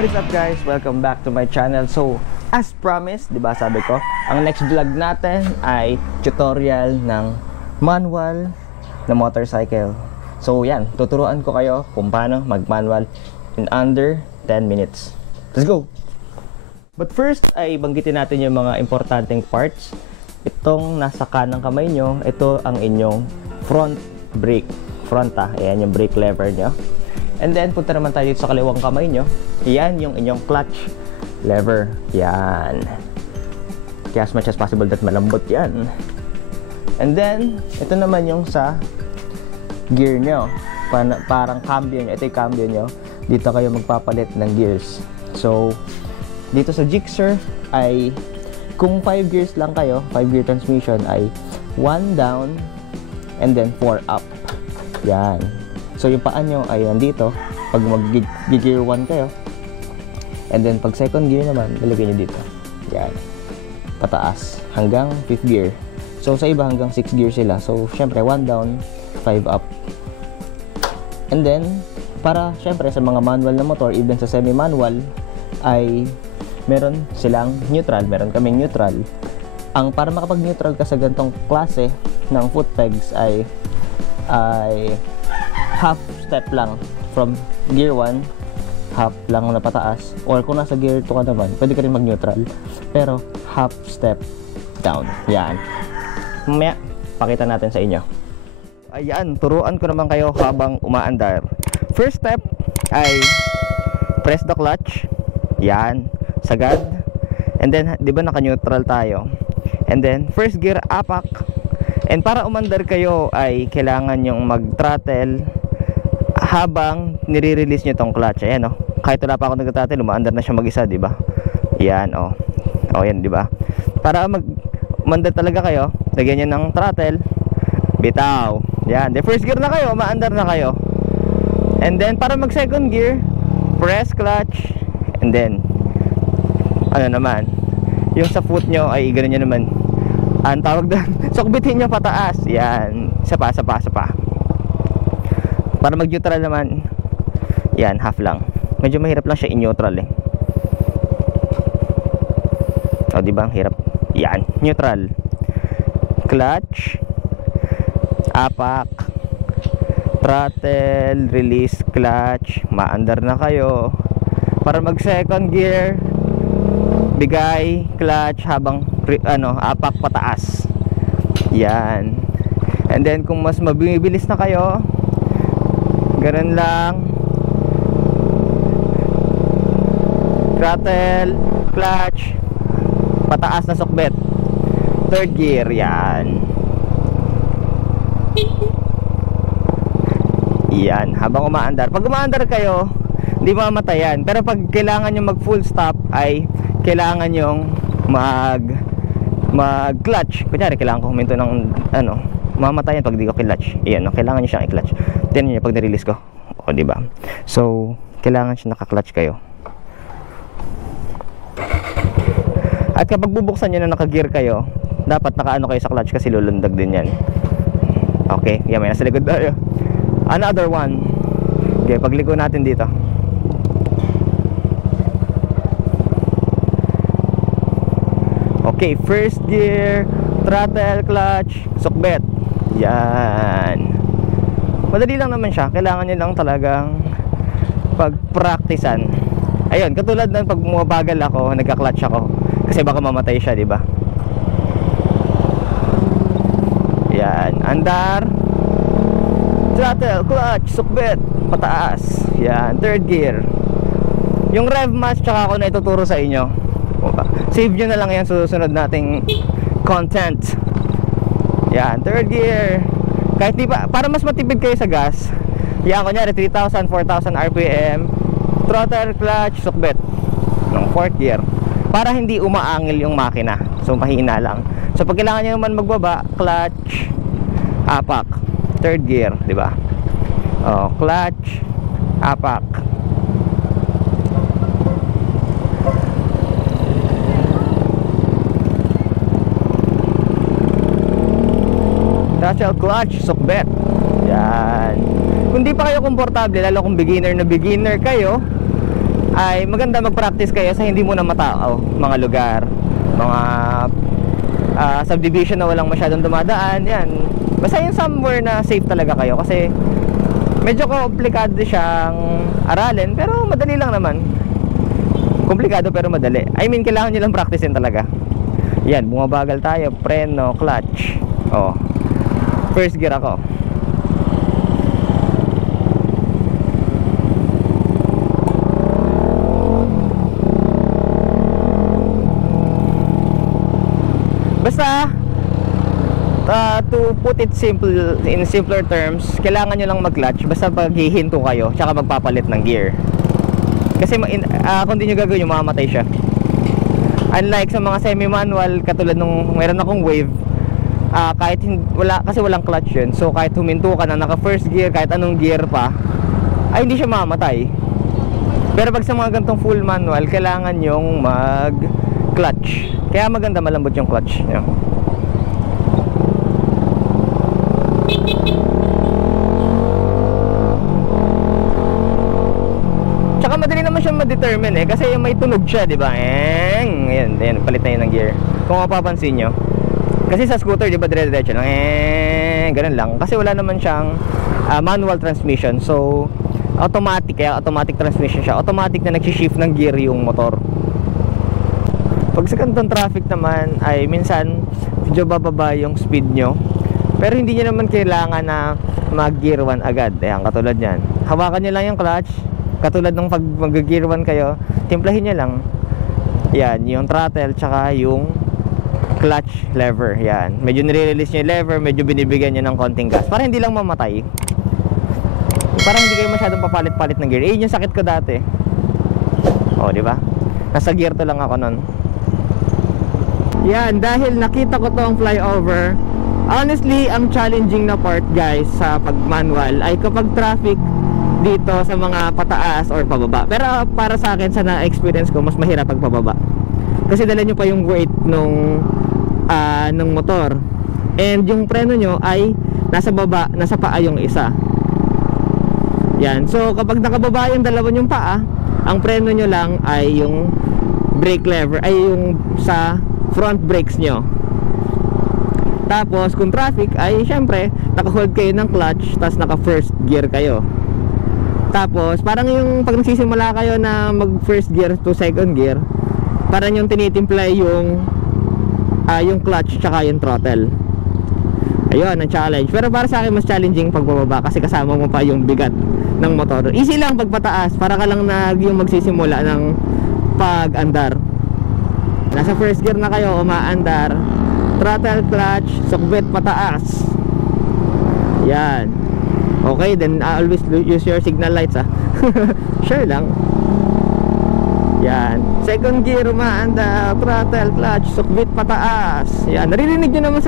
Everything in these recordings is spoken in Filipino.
What is up guys? Welcome back to my channel. So, as promised, 'di ba sabi ko, ang next vlog natin ay tutorial ng manual na motorcycle. So, yan, tuturuan ko kayo kung paano mag-manual in under 10 minutes. Let's go! But first ay banggitin natin yung mga importanteng parts. Itong nasa kanang kamay nyo, ito ang inyong front brake. Ayan yung brake lever nyo. And then, punta naman tayo dito sa kaliwang kamay nyo. Yan yung inyong clutch lever. Yan. Kaya as much as possible that malambot yan. And then, ito naman yung sa gear nyo. Parang cambio nyo. Ito yung cambio nyo. Dito kayo magpapalit ng gears. So, dito sa Gixxer ay, kung 5 gears lang kayo, 5 gear transmission ay 1 down and then 4 up. Yan. So, yung paa nyo ay nandito pag mag-gear 1 kayo. And then, pag second gear naman, ilagay nyo dito. Yan. Pataas. Hanggang 5th gear. So, sa iba hanggang 6 gear sila. So, syempre, 1 down, 5 up. And then, para syempre sa mga manual na motor, even sa semi-manual, ay meron silang neutral. Meron kaming neutral. Ang para makapag-neutral ka sa ganitong klase ng foot pegs ay half step lang from gear 1, half lang na pataas, or kung nasa gear 2 ka naman, pwede ka rin mag-neutral, pero half step down. Yan. Mamaya, pakita natin sa inyo. Ayan, turuan ko naman kayo habang umaandar. First step ay press the clutch. Yan, sagad. And then, di ba naka-neutral tayo? And then, first gear, apak. And para umandar kayo ay kailangan yung mag-throttle habang nire-release nyo tong clutch. Ayan, oh. Kahit wala pa ako nag-throttle, umaandar na siya mag-isa, di ba? Yan, oh. Oh, yan, di ba? Para umandar talaga kayo, lagyan nyo ng throttle, bitaw. Yan, the first gear na kayo, umaandar na kayo. And then, para mag-second gear, press clutch, and then, ano naman, yung sa foot nyo ay gano'n nyo naman. Ang tawag doon, sukbitin nyo pataas. Yan, isa pa. Para mag-neutral naman, yan, half lang. Medyo mahirap lang siya in-neutral eh. O, diba? Ang hirap. Yan, neutral. Clutch, apak, throttle, release, clutch, maandar na kayo. Para mag-second gear, bigay, clutch, habang apak pataas. Yan. And then kung mas mabibilis na kayo, ganun lang, throttle, clutch, pataas na sukbit, third gear. Yan. Yan, habang umaandar. Pag umaandar kayo, hindi mamatayan. Pero pag kailangan nyo mag full stop ay kailangan yung mag-clutch. Kunyari, kailangan ko huminto ng mamatayan pag di ko clutch. Iyan, no? Kailangan nyo siyang i-clutch. Tignan nyo pag nirelease ko. O, diba? So, kailangan siya naka-clutch kayo. At kapag bubuksan nyo na naka-gear kayo, dapat naka-ano kayo sa clutch kasi lulundag din yan. Okay, yan, may nasa likod tayo. Another one. Okay, pagliko natin dito. Okay, first gear, throttle, clutch, sukbit. Yan. Madali lang naman siya. Kailangan nyo lang talagang pag-practicean. Ayun, katulad ng pag bumabagal ako, nagka-clutch ako. Kasi baka mamatay siya, di ba? Yan, andar, throttle, clutch, sukbit, pataas. Yan, third gear. Yung rev mask tsaka ako na ituturo sa inyo. Save nyo na lang yan susunod nating content. Yan, third gear. Kahit di pa, para mas matipid kayo sa gas, yan, kunyari 3,000, 4,000 RPM, throttle, clutch, sukbit ng fourth gear, para hindi umaangil yung makina. So mahina lang. So pag kailangan nyo naman magbaba, clutch, apak, third gear, di ba? Oh, clutch, apak. Throttle, clutch, sukbit. Yan. Kung di pa kayo komportable, lalo kung beginner na beginner kayo, ay maganda mag-practice kayo sa hindi muna matao, mga lugar, mga subdivision na walang masyadong dumadaan, yan. Basta yung somewhere na safe talaga kayo, kasi medyo komplikado siyang aralin, pero madali lang naman. Komplikado pero madali. I mean, kailangan nyo lang practicein talaga. Yan, bumabagal tayo, preno, clutch. Oh, first gear ako. Basta to put it simple, in simpler terms, kailangan nyo lang mag-clutch basta paghihinto kayo tsaka magpapalit ng gear. Kasi kung di nyo gagawin, mamamatay siya. Unlike sa mga semi-manual, katulad nung meron akong wave, kahit kasi walang clutch yun, so kahit huminto ka na naka first gear, kahit anong gear pa, ay hindi siya mamamatay. Pero pag sa mga gantong full manual, kailangan nyong mag clutch, kaya maganda malambot yung clutch nyo. Tsaka madali naman siya ma-determine kasi may tunog siya, di ba? Ayan, palit na yun ng gear. Kung mapapansin nyo, kasi sa scooter, di ba, dire-diretso lang, ganun lang. Kasi wala naman siyang manual transmission, so automatic, kaya automatic transmission siya. Automatic na nag-shift ng gear yung motor. Pag sa kantong traffic naman, ay minsan medyo bababa yung speed nyo, pero hindi nyo naman kailangan na mag-gear 1 agad. Ayan, katulad yan, hawakan nyo lang yung clutch. Katulad nung pag mag-gear 1 kayo, timplahin nyo lang. Yan, yung throttle tsaka yung clutch lever. Yan, medyo nire-release nyo yung lever, medyo binibigyan nyo ng konting gas para hindi lang mamatay. Parang hindi kayo masyadong papalit-palit ng gear. Yun yung sakit ko dati. O, di ba? Nasa gear 2 lang ako nun. Yan, dahil nakita ko tong flyover, honestly, ang challenging na part, guys, sa pag-manual ay kapag traffic dito sa mga pataas or pababa. Pero para sa akin, sa na-experience ko, mas mahirap pag pababa. Kasi dala nyo pa yung weight nung motor. And yung preno nyo ay nasa baba, nasa paa yung isa. Yan. So kapag nakababa yung dalawa yung paa, ang preno nyo lang ay yung brake lever, ay yung sa front brakes nyo. Tapos kung traffic ay syempre naka-hold kayo ng clutch, tapos naka first gear kayo. Tapos parang yung pag nagsisimula kayo na mag first gear to second gear, parang yung tinitimpla yung clutch tsaka yung throttle. Ayun ang challenge. Pero para sa akin mas challenging pagbababa kasi kasama mo pa yung bigat ng motor. Easy lang pagpataas, para ka lang yung magsisimula ng pag-andar. Nasa first gear na kayo, umaandar, throttle, clutch, sukbit pataas. Yan. Okay, then always use your signal lights, Sure lang. Yan. Second gear, umaanda, throttle, clutch, sukbit pataas. Yan. Naririnig nyo naman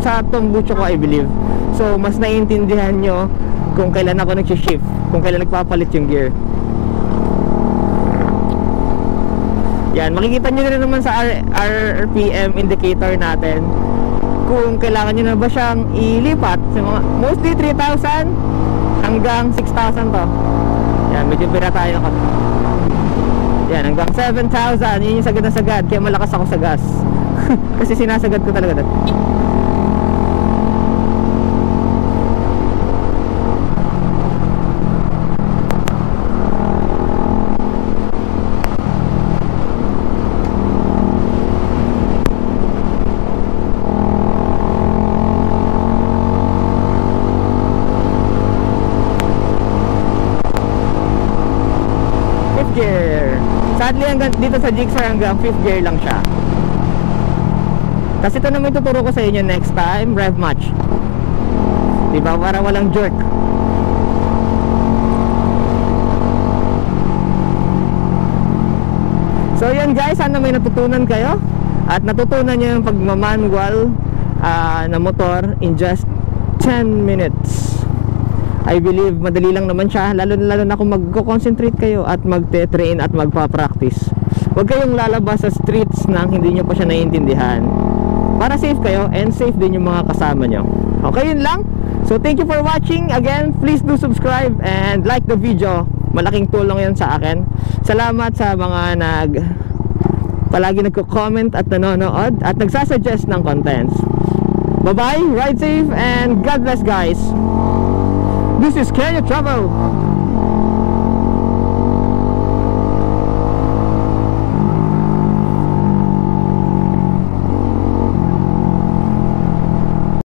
sa tumbucho ko, I believe. So, mas naiintindihan nyo kung kailan ako nag-shift, kung kailan nagpapalit yung gear. Yan. Makikita nyo rin naman sa RPM indicator natin kung kailangan nyo na ba siyang ilipat. So, mostly 3,000 hanggang 6,000 to. Yan, medyo pira tayo. Yan, hanggang 7,000. Yun yung sagad na sagad. Kaya malakas ako sa gas. Kasi sinasagad ko talaga dati. Gear. Sadly hanggang dito sa Gixxer hanggang 5th gear lang siya. Kasi ito naman tuturo ko sa inyo next time, rev match. Diba? Para walang jerk. So yan guys, sana may natutunan kayo at natutunan nyo yung pagmamanual na motor in just 10 minutes. I believe madali lang naman siya, lalo na kung magko-concentrate kayo at magte-train at magpa-practice. Huwag kayong lalabas sa streets nang hindi nyo pa siya naiintindihan, para safe kayo and safe din yung mga kasama nyo. Okay, yun lang. So thank you for watching. Again, please do subscribe and like the video. malaking tulong yan sa akin. Salamat sa mga palagi nagko-comment at nanonood at nagsasuggest ng contents. Bye bye, ride safe, and God bless guys. This is Kenya Travel.